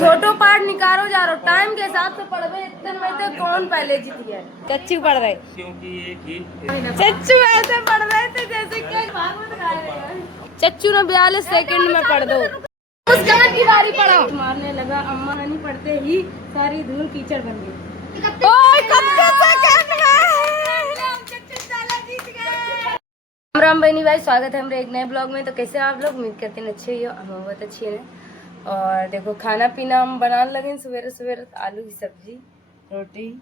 छोटो पार्ट निकालो जा रहा टाइम के हिसाब से पढ़ रहे इतने में तो कौन पहले जीत गया। चच्चू पढ़ रहे क्योंकि चच्चू ऐसे पढ़ रहे थे जैसे कि चच्चू ने 42 सेकंड में पढ़ दो। मुस्कान की बारी पढ़ो। मारने लगा अम्मा नहीं पढ़ते ही सारी धूल कीचड़ बन गई। राम बहनी भाई, स्वागत है हमारे एक नए ब्लॉग में। तो कैसे आप लोग, उम्मीद करते हैं अच्छे ही हो। हम बहुत अच्छे हैं। और देखो खाना पीना हम बनाने लगे सवेरे सवेरे। आलू की सब्जी, रोटी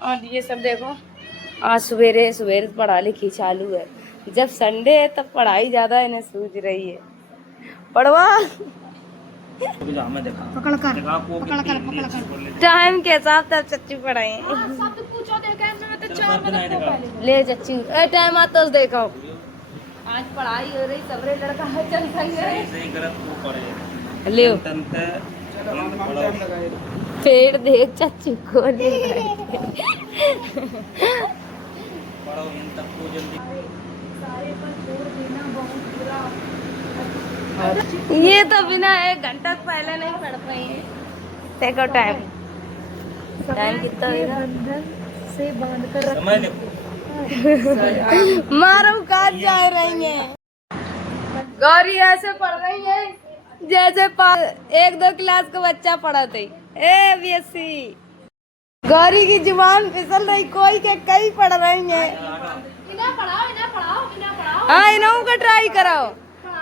और ये सब। देखो आज सवेरे सवेरे पढ़ा लिखी चालू है। जब संडे है तब पढ़ाई ज़्यादा है ना, सूझ रही है पढ़वा। टाइम के हिसाब से चच्चू पढ़ाए ले चच्चू टाइम आता देखो। आज पढ़ाई हो रही, सबरे लड़का चल ले पेड़ देख चच्चू को ले। ये तो बिना 1 घंटा पहले नहीं पढ़ पाई है। देखो टाइम कितना से बांध कर मारो काज जा रही है। गौरी ऐसे पढ़ रही है जैसे 1-2 क्लास का बच्चा पढ़ा थे। BSc गौरी की जुबान फिसल रही, कोई के कई पढ़ रही है। हाँ इन्हों का ट्राई कराओ,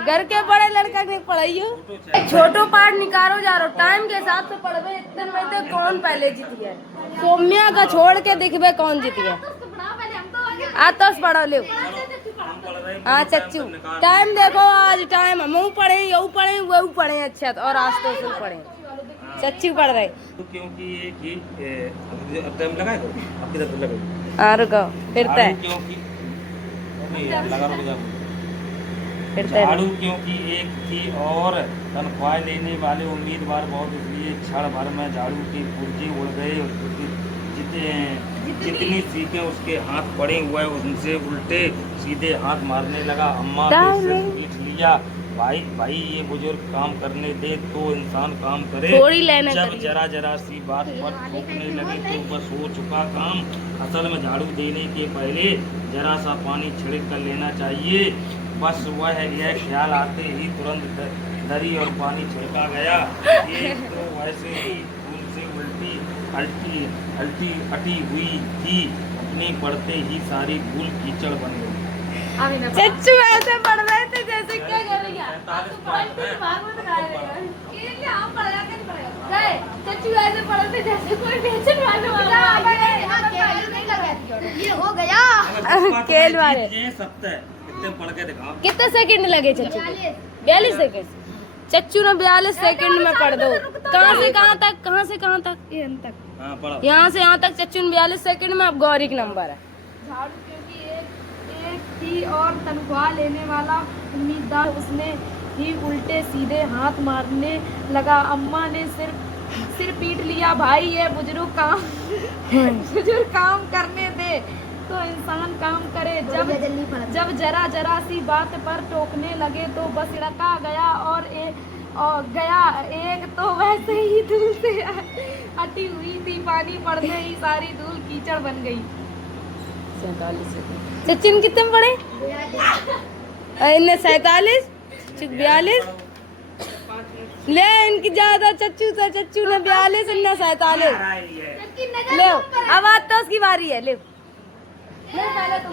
घर के बड़े लड़का ने पढ़ाइयो। छोटो पार्ट निकालो जा रहा टाइम के हिसाब से पढ़ रहे इतने में तो कौन पहले जीत गया। सौम्या का छोड़ के दिखबे कौन जीत गया। आतोस पढ़ो ले। हाँ चच्चू टाइम देखो, आज टाइम हम पढ़े, यू पढ़े, वो पढ़े अच्छा तो, और आज तो पढ़े चच्चू पढ़ रहे क्योंकि टाइम लगाए आपकी तरफ लगे। हाँ रुको फिरता है झाड़ू क्योंकि एक थी और तनख्वाह लेने वाले उम्मीदवार बहुत, इसलिए क्षण भर में झाड़ू की पुर्जे उड़ गए। जितनी सीटें उसके हाथ पड़े हुए उनसे उल्टे सीधे हाथ मारने लगा। अम्मा ने सिर पीट लिया। भाई ये बुजुर्ग काम करने दे तो इंसान काम करे। जब जरा सी बात पर ठोकने लगे तो बस हो चुका काम। असल में झाड़ू देने के पहले जरा सा पानी छिड़क कर लेना चाहिए। बस वह यह ख्याल आते ही तुरंत दरी और पानी छिड़का गया। एक तो वैसे ही धूल से अटी हुई थी, अपनी पढ़ते ही सारी धूल कीचड़ बन गई। चच्चू ऐसे पढ़ रहे थे जैसे क्या कर रही है। चच्चू ऐसे पढ़ रहे थे जैसे कोई टेंशन वाले हो गया। खेल वाले पढ़ के दिखाओ कितने सेकंड लगे चच्चू? 42 सेकंड। चच्चू ने 42 सेकंड में पढ़ दो। कहाँ से कहाँ तक, कहाँ से कहाँ तक, यहाँ से यहाँ तक चच्चू ने 42 सेकंड में। अब गौरी का नंबर है। झाड़ू क्योंकि एक थी और तनख्वाह लेने वाला उम्मीदवार उसने ही उल्टे सीधे हाथ मारने लगा। अम्मा ने सिर पीट लिया। भाई ये बुजुर्ग काम करने दे तो इंसान काम करे। जब जरा सी बात पर टोकने लगे तो बस लड़का गया और एक तो वैसे ही धूल से अटी हुई थी, पानी पड़ने ही सारी धूल कीचड़ बन गई। 47 सेकंड। सचिन कितने पढ़े? इनने 47 42 ले इनकी ज्यादा। चच्चू ने 42, इनने 47। ले अब आज तो उसकी बारी है। ले पहले तुम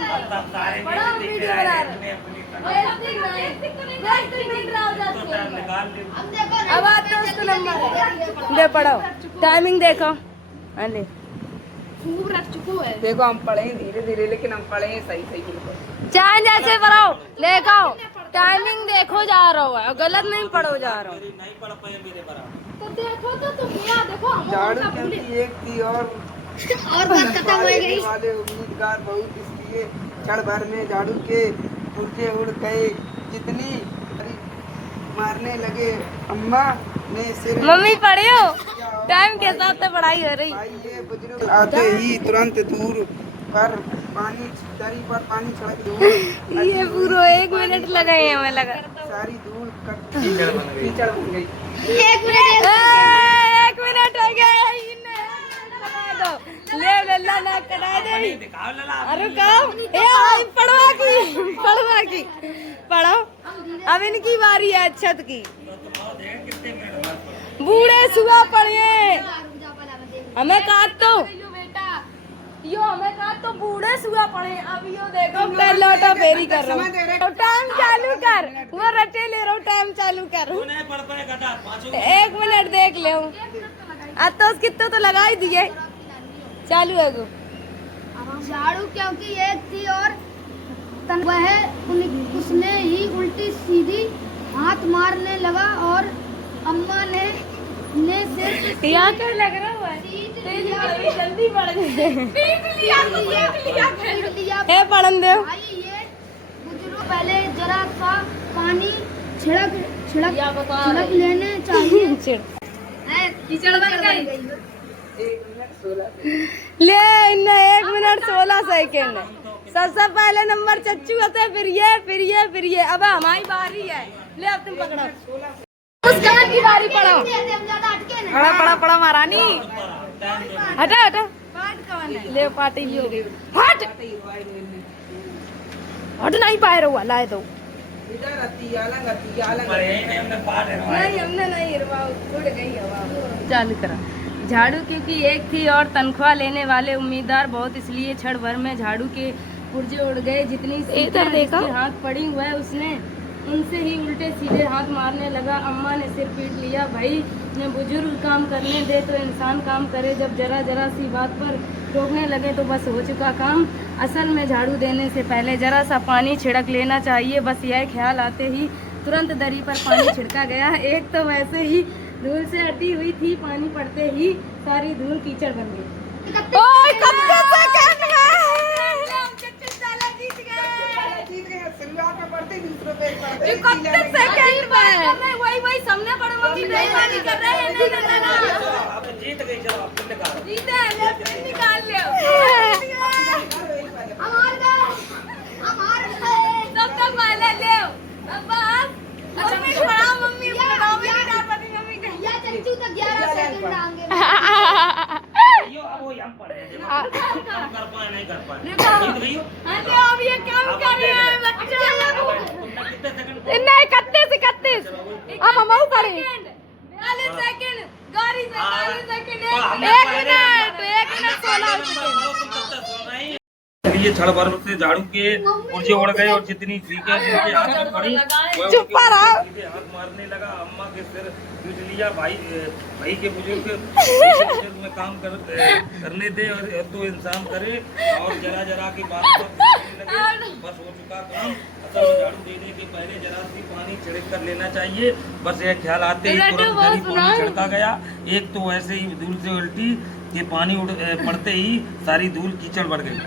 पढ़ो, वीडियो बना रहे। अब आता उसको नंबर ले पढ़ो, टाइमिंग देखो। ले खूब रख चुको है। देखो हम पढ़े धीरे धीरे, लेकिन हम पढ़े सही बिल्कुल। चाहे जैसे पढ़ो देखो, टाइमिंग देखो जा रहा है, गलत नहीं पढ़ो जा रहा हो। नहीं पढ़ पाए मेरे बराबर तो देखो तो तुम यहाँ देखो। झाड़ू क्योंकि एक थी और बात खत्म हो गई। वाले उम्मीदवार बहुत, इसलिए क्षण भर में झाड़ू के पुर्जे उड़ गए। जितनी मारने लगे अम्मा ने सिर। मम्मी पढ़े हो, टाइम के हिसाब से पढ़ाई हो रही। ये बुजुर्ग आते ही तुरंत दूर पर पानी छिड़क दो। ये पूरा 1 मिनट लगा है हमें लगा। सारी धूल कीचड़ बन गई। 1 मिनट इनकी बारी है अक्षत की। बूढ़े सुबह पड़े हमें काट तो यो हमें काट तो बूढ़े सुबह पड़े। अब यो देखो लौटा फेरी कर रहा हूँ। टाइम चालू कर, वो रटे ले रहा हूँ, टाइम चालू कर। 1 मिनट देख ले। अब तो कितना तो लगा ही दिए। चालू है वो झाड़ू क्योंकि एक थी और वह उसने ही उल्टी सीधी हाथ मारने लगा और अम्मा ने सिर्फ यहाँ क्या लग रहा है जल्दी बढ़ गए है पढ़न दे। ये बुजुर्ग पहले जरा सा पानी छिड़क लेने चाहिए। कीचड़ बन गई। 1 मिनट 16 सेकेंड। सबसे पहले नंबर चच्चू होते हैं, फिर ये। अब हमारी बारी है। ले अब तुम पकड़ो। मुस्कान की बारी पड़ो। पड़ा महारानी। हटा ले पार्टी भी हो गई। हट नहीं पाए रहुआ लाए तो नहीं हमने नहीं उड़ गई हवा। चालू करा। झाड़ू क्योंकि एक थी और तनख्वाह लेने वाले उम्मीदवार बहुत, इसलिए क्षण भर में झाड़ू के पुर्जे उड़ गए। जितनी देखा हाथ पड़ी हुआ है उसने उनसे ही उल्टे सीधे हाथ मारने लगा। अम्मा ने सिर पीट लिया। भाई ने बुजुर्ग काम करने दे तो इंसान काम करे। जब जरा जरा सी बात पर टोकने लगे तो बस हो चुका काम। असल में झाड़ू देने से पहले जरा सा पानी छिड़क लेना चाहिए। बस यह ख्याल आते ही तुरंत दरी पर पानी छिड़का गया। एक तो वैसे ही धूल से हटी हुई थी, पानी पड़ते ही सारी धूल कीचड़ बन गई। वही सामने पड़े मम्मी नहीं पानी कर रहे हैं। जीत गई। चलो आप जीते निकाल ले। सब तक पहले ले मम्मी चच्चू तक 11 सेकंड आएंगे। कर पाए नहीं कर पाए। अब ये काम कर रहे हैं बच्चे। नहीं 31 अब हम करे 40 सेकंड गाड़ी से 40 सेकंड 1 मिनट 16 सेकंड। ये क्षण भर से झाड़ू के पुर्जे उड़ गए और जितनी चीखें उनके हाथ में पड़ी चुप रहा। सीधे हाथ मारने लगा। अम्मा के सिर पीट लिया। भाई के बुजुर्ग में काम करने दे और तो इंसान करे और जरा जरा की बात लगे। बस हो चुका काम। असल में झाड़ू देने के पहले जरा सी पानी छिड़क कर लेना चाहिए। बस यह ख्याल आते ही तुरंत पानी छिड़का गया। एक तो वैसे ही धूल से उल्टी ये पानी पड़ते ही सारी धूल कीचड़ बढ़ गई। 31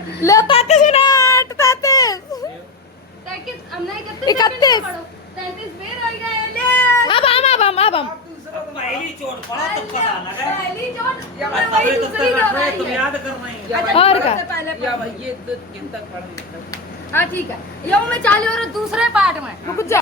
पहली चोट पड़ा तो पता लगा। तुम याद कर रही और का हाँ ठीक है। यो में चालू और दूसरे पार्ट में रुक जा।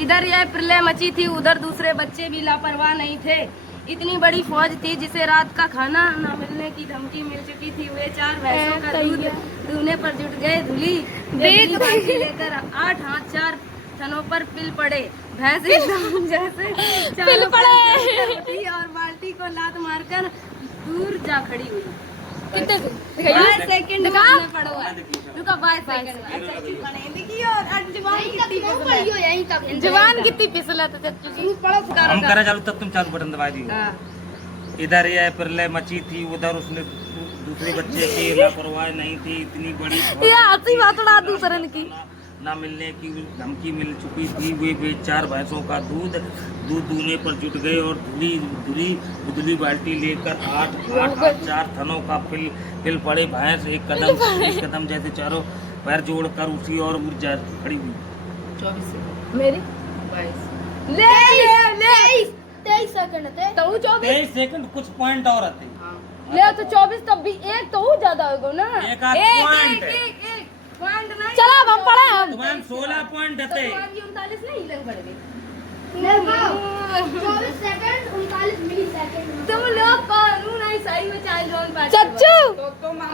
इधर यह प्रलय मची थी, उधर दूसरे बच्चे भी लापरवाह नहीं थे। इतनी बड़ी फौज थी जिसे रात का खाना न मिलने की धमकी मिल चुकी थी। वे 4 भैंसों का दूध दूने पर जुट गए। धुली लेकर 8 हाथ 4 थनों पर पिल पड़े। भैंस एकदम जैसे पिल पड़े और बाल्टी को लात मारकर दूर जा खड़ी हुई। कितने 5 सेकंड में पड़ा हुआ है। रुको 5 सेकंड जवान कितनी फिसला तो चच्चू हम करे चालू तब तुम चालू बटन दबा दियो। इधर यह प्रलय मची थी, उधर उसने दूसरे बच्चे की लापरवाही नहीं थी। इतनी बड़ी दूसरे की न मिलने की धमकी मिल चुकी थी। वे 4 भैंसों का दूध दूने पर जुट गए और धुली बाल्टी लेकर 8 4 थनों का पिल पड़े। भैंस एक कदम जैसे चारों पैर जोड़कर उसी और जा खड़ी हुई। 24 मेरी 22 ले 23 सेकंड थे तो 24 सेकंड कुछ पॉइंट और आते ले तो 24 तब भी एक तो ज्यादा होगा ना। एक पॉइंट चलो अब हम पढ़े हम तुम्हारे 16 पॉइंट आते। 39 नहीं लग पड़ गई। 24 सेकंड 39 मिली सेकंड। तुम लोग कानून नहीं सही में चाइल्ड लोन पास चच्चू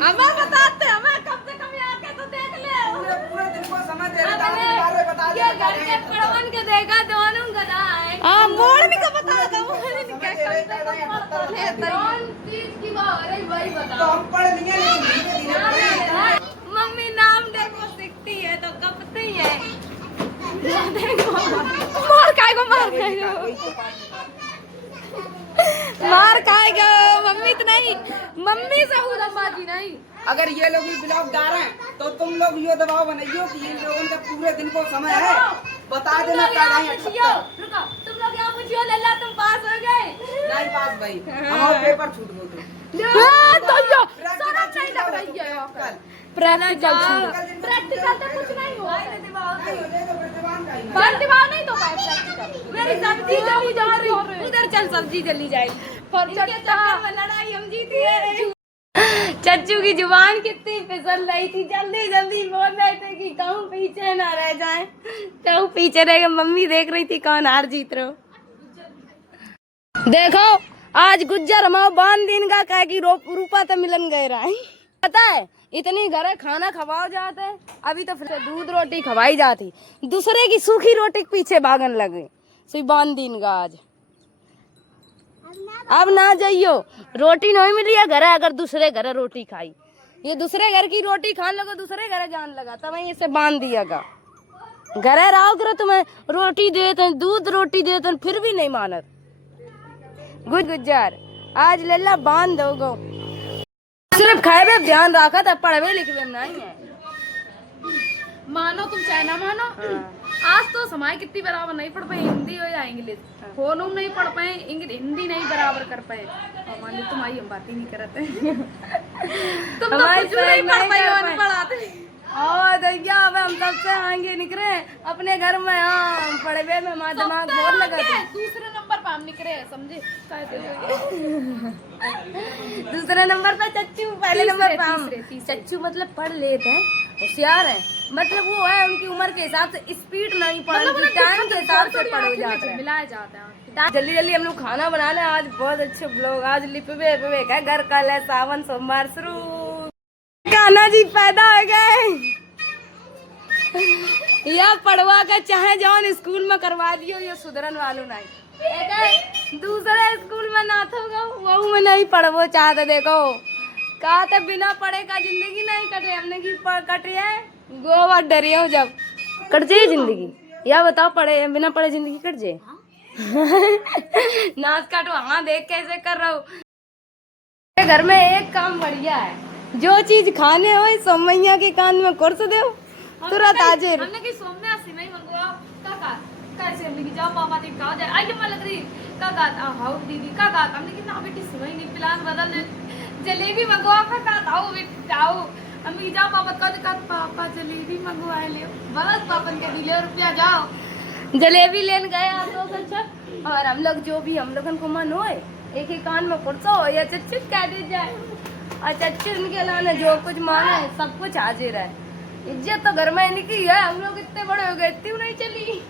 हमें बताते हमें कम से कम यहाँ के तो देख ले। पूरे दिन को समझ रहे थे, बता घर के पड़वन के देखा दोनों गधा है। हाँ मोड़ भी का बता दो क्या कौन चीज की बात है भाई तो बताओ। हम पढ़ लिए लेकिन धीरे धीरे मम्मी नाम देखो सीखती है तो कपती है। मार खाएगा मार खाएगा मम्मी तो नहीं, मम्मी से बाजी नहीं। अगर ये लोग भी ब्लॉग डाल रहे हैं तो तुम लोग ये दबाव बनाइयो कि इन लोगों का पूरे दिन को समय है, बता देना क्या नहीं। रुको तुम लोग यहाँ पूछियो लल्ला तुम पास हो गए नहीं पास भाई, हमारा पेपर छूट गए थे। प्रैक्टिकल तो कुछ नहीं हुआ। प्रतिभा नहीं तो मेरी सब्जी जली जा रही, उधर चल सब्जी जली जाएगी। चक्कर में लड़ाई हम जीती है। चच्चू की जुबान कितनी फिसल रही थी, जल्दी जल्दी बोल रहे थे कि कहूँ पीछे ना रह जाए, कहूँ पीछे रह गए। मम्मी देख रही थी कौन हार जीत रहे हो। देखो आज गुज्जर हमारा बान दिन का कह की रूपा तो मिलन गए रहा है। पता है इतनी घरे खाना खवाओ जाते, अभी तो फिर दूध रोटी खवाई जाती, दूसरे की सूखी रोटी के पीछे भागन लगे। सो बान दिन का आज अब ना जाइयो, रोटी नहीं मिली है घर, अगर दूसरे घर रोटी खाई, ये दूसरे घर की रोटी खाने लगा, दूसरे घर जान लगा, तब इसे बांध दियागा। घरे रहो करो, तुम्हें रोटी देते दूध रोटी देते फिर भी नहीं मानत। गुज्जर आज लल्ला बांध दोगो, सिर्फ खाए में ध्यान रखा था, पढ़वे लिखवे में नहीं है। मानो तुम चाहे ना मानो, आज तो समय कितनी बराबर नहीं पढ़ पाए, हिंदी हो या इंग्लिश, फोन नहीं पढ़ पाए, हिंदी नहीं बराबर कर पाए। मान लो तुम्हारी हम बात ही नहीं करते तुम तो कुछ नहीं पढ़ पाई हो, पढ़ाते। और दैया अब हम सबसे आगे निकले अपने घर में। हाँ पढ़वे में हमारा दिमाग बहुत लगा था। दूसरे नंबर पर हम निकले, समझे? दूसरे नंबर पर चच्चू, पहले नंबर पर हम। चच्चू मतलब पढ़ लेते हैं, होशियार है, मतलब वो है उनकी उम्र के हिसाब से स्पीड नहीं पढ़ने, टाइम के हिसाब से पढ़ जाते हैं, मिलाया जाता है। जल्दी जल्दी हम लोग खाना बना ले। आज बहुत अच्छे ब्लॉग, आज लिपवे का घर, कल है सावन सोमवार शुरू। कान्हा जी पैदा हो गए, या पढ़वा का चाहे जौन स्कूल में करवा दियो, ये सुधरन वालों नहीं। दूसरे स्कूल में ना था वो में नहीं पढ़वो चाहते। देखो कहा था बिना पढ़े का जिंदगी नहीं कटे, हमने की कटे है गोवा डरे हो जब कट जाए जिंदगी। या बताओ पढ़े बिना पढ़े जिंदगी कट जाए नाच काटो। हाँ देख कैसे कर रहा हूँ। घर में एक काम बढ़िया है, जो चीज खाने हो सोमैया के कान में कुर्स दो तुरंत हाजिर। हमने की सोमने आसी नहीं मंगवा काका कैसे हमने की जाओ पापा दी का जाए आई के लग रही काका हाउ दीदी काका हमने की ना बेटी सिवाई नहीं प्लान बदल जलेबी मंगवा काका आओ बेटी जाओ हमने की जाओ पापा का पापा जलेबी मंगवा ले बस पापा के दिले रुपया जाओ जलेबी लेने गए तो अच्छा। और हम लोग जो भी हम लोगन को मन हो एक ही कान में कुर्सा हो या चच्चू कह दी जाए, और चच्चू इनके लाने जो कुछ मांगे सब कुछ हाजिर है। इज्जत तो घर में इनकी है, हम लोग इतने बड़े हो गए इतनी नहीं चली।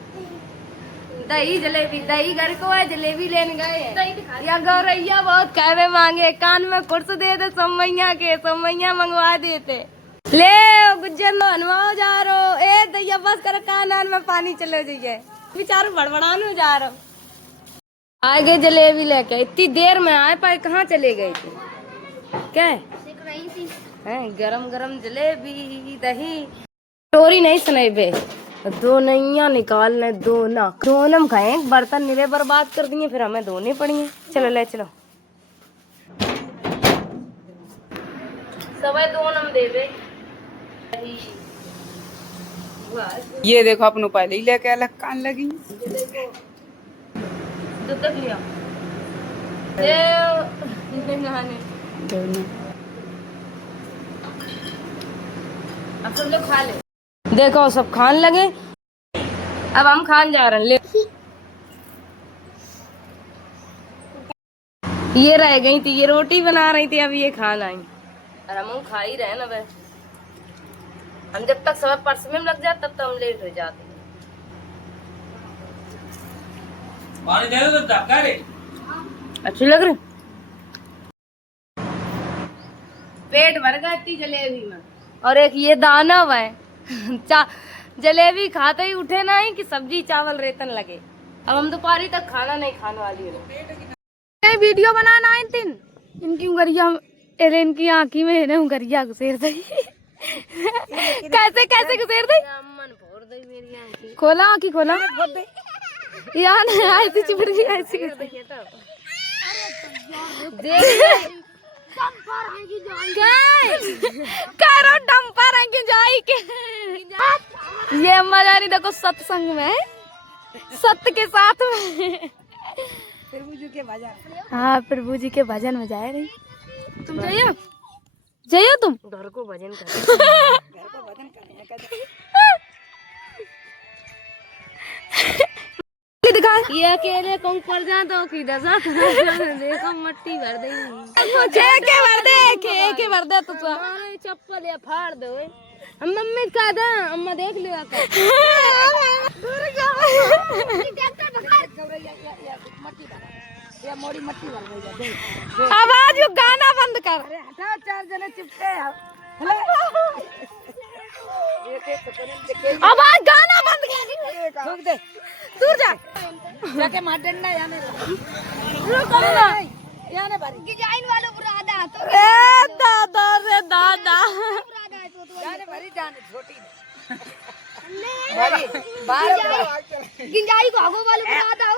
दही जलेबी, दही घर को है, जलेबी लेने गए या गौरैया बहुत कहवे मांगे, कान में कुर्स दे दे सोमैया के, सोमैया मंगवा देते। ले गुज्जर लो हनवाओ जा रहो ए दैया बस कर कान में पानी चले जाइए, बेचारो बड़बड़ाने जा रहा। आए गए जलेबी लेके, इतनी देर में आए पाए, कहाँ चले गए थे क्या है? गरम गरम जलेबी दही टोरी नहीं सुने बे, दो नैया निकालने दो ना दोनम खाए, बर्तन निरे बर्बाद कर दिए, फिर हमें धोने पड़ी है। चलो ले चलो सब दोनम दे बे। ये देखो अपनों पहले ही लेके अलग कान लगी। दूध तक लिया अब सब लोग खा ले। देखो सब खान लगे, अब हम खान जा रहे हैं। ले ये रह गई थी, ये रोटी बना रही थी, अब ये खाना आई और हम खा ही रहे ना वे। हम जब तक समय पर्स में लग जाए तब तो हम लेट हो जाते। पानी दे दो तो धक्का रे। अच्छी लग रही, पेट भर गया इतनी जलेबी में। और एक ये दानव है जलेबी खाते ही उठे ना ही कि सब्जी चावल रेतन लगे। अब हम दोपहर तक खाना नहीं खाने वाली है। वीडियो बनाना है तीन इनकी उंगरिया इनकी आँखी में है उंगरिया घुसेर दी। कैसे कैसे घुसेर दी? खोला आँखी खोला यार ऐसी चिपड़ गई ऐसी करो डंपर है कि जाई के ये अम्मा जानी देखो सत्संग में सत्य के साथ में प्रभु जी के भजन। हाँ प्रभु जी के भजन में जाए रही। तुम जाइयो जाइयो तुम घर को भजन कर घर को भजन करने दिखा ये अकेले कौन पड़ जा तो किधर जा देखो मट्टी भर दे के भर दे के भर दे तो चप्पल या फाड़ दो हम मम्मी का दा अम्मा देख लिया कर आवाज गाना बंद कर हटाओ 4 जने चिपके आवाज गाना बंद कर ठोक दे दूर जा जाके मार डंडा याने रुको ना याने बारी डिजाइन वालों पूरा आधा तो ए दादा रे दादा याने भरी जाने छोटी भरी बार गिंजाई को आगो वालों पूरा आधा हो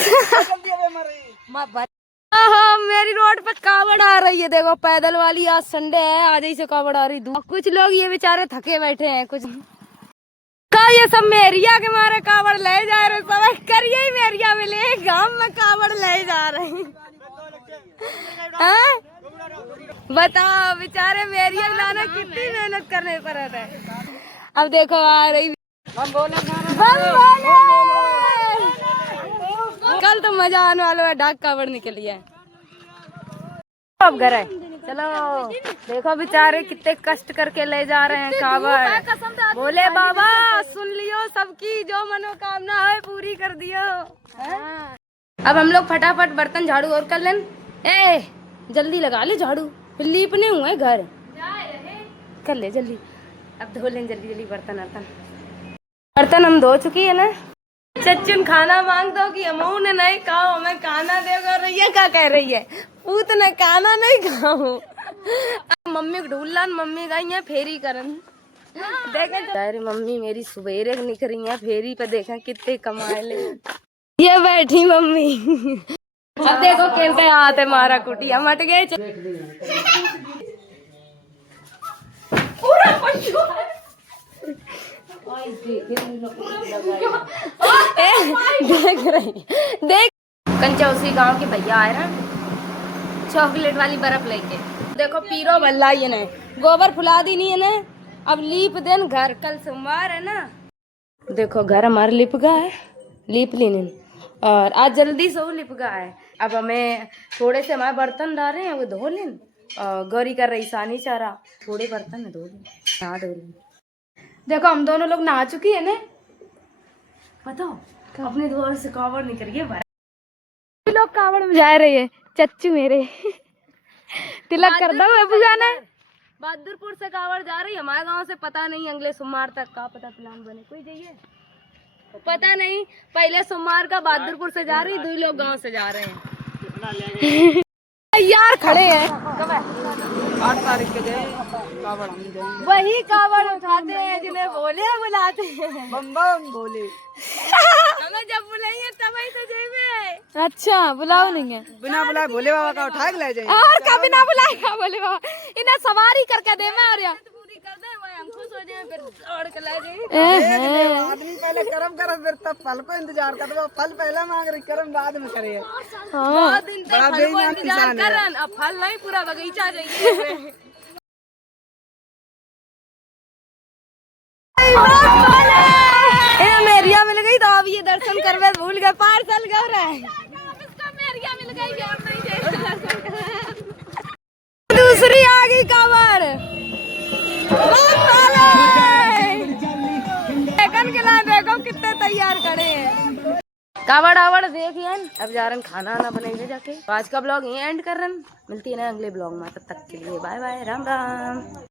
जल्दी अबे मर हाँ मेरी रोड पे कावड़ आ रही है देखो पैदल वाली। आज संडे है आज ही से कावड़ आ रही। कुछ लोग ये बेचारे थके बैठे हैं कुछ का ये सब मेरिया के मारे कावड़ ले जा रहे सब करिए ही मेरिया में ले गांव में कावड़ ले जा रहे हैं। बताओ बेचारे मेरिया लाना कितनी मेहनत करने पर है। अब देखो आ रही कल तो मजा आने वाला है। डाक कावड़ निकली है अब घर है। चलो देखो बेचारे कितने कष्ट करके ले जा रहे हैं कावड़। बोले बाबा सुन लियो सबकी जो मनोकामना है पूरी कर दियो। अब हम लोग फटाफट बर्तन झाड़ू और कर लें। ए जल्दी लगा ले झाड़ू फिर लीपने हुए घर कर ले जल्दी। अब धो लें जल्दी जल्दी बर्तन हम धो चुकी है ना। चच्चन खाना मांग दो कि अमू ने नहीं खाओ हमें खाना देगा रही है क्या कह रही है पूत ने खाना नहीं खाओ। मम्मी को ढूंढ मम्मी गई है फेरी करन देखें अरे मम्मी मेरी सुबेरे निकली है फेरी पे देखें कितने कमाए ले। ये बैठी मम्मी अब देखो कहते हाथ है मारा कुटिया मट गए देख रही देख कंचा उसी गांव के भैया आए ना चॉकलेट वाली बर्फ लेके देखो पीरो भल्ला ये ने गोबर फुला दी नहीं है ना। अब लीप देन घर कल सोमवार है ना। देखो घर हमारा लिप गया है लीप लेने और आज जल्दी से वो लिप गया है। अब हमें थोड़े से हमारे बर्तन डाले हैं वो धो लें और गौरी कर रही सानी चारा थोड़े बर्तन है धो लें नहा धो लें। देखो हम दोनों लोग नहा चुकी है ना। बताओ अपने द्वार से कावड़ निकल गए लोग कावड़ में जा रहे हैं। चच्चू मेरे तिलक कर दो बुआ ने बहादुरपुर से कावड़ जा रही है हमारे गांव से पता नहीं अगले सोमवार तक का पता प्लान बने कोई जाइए पता नहीं। पहले सोमवार का बहादुरपुर से जा रही 2 लोग गांव से जा रहे हैं। यार खड़े हैं 8 तारीख के जाए कावड़ वही कावड़ उठाते हैं जिन्हें बोले बुलाते हैं बम बम बोले हमें जब बुलाइए तब ही तो जाएंगे। अच्छा बुलाओ नहीं है बिना बुलाए भोले बाबा का उठा के ले जाए और कभी ना बुलाएगा बोले बाबा इन्हें सवारी करके दे मैं और पूरी कर दे हम खुश हो जाए फिर दौड़ के ले जाए। आदमी पहले कर्म करे फिर तब फल को इंतजार कर दो। फल पहले मांग रही कर्म बाद में करे। बहुत दिन तक फल को इंतजार कर रहे अब फल नहीं पूरा बगीचा चाहिए। मेरिया मिल गई तो अब ये दर्शन करवे भूल गए पार्सल कर रहे हैं। मेरिया मिल गई दूसरी आ गई कावड़ देखो कितने तैयार खड़े हैं कावड़ आवड़ देखिए। अब जा रहे खाना आना बनाइए जाके। आज का ब्लॉग यहीं एंड कर रहे हैं। मिलती है ना अगले ब्लॉग में तब तक के लिए बाय बाय राम राम।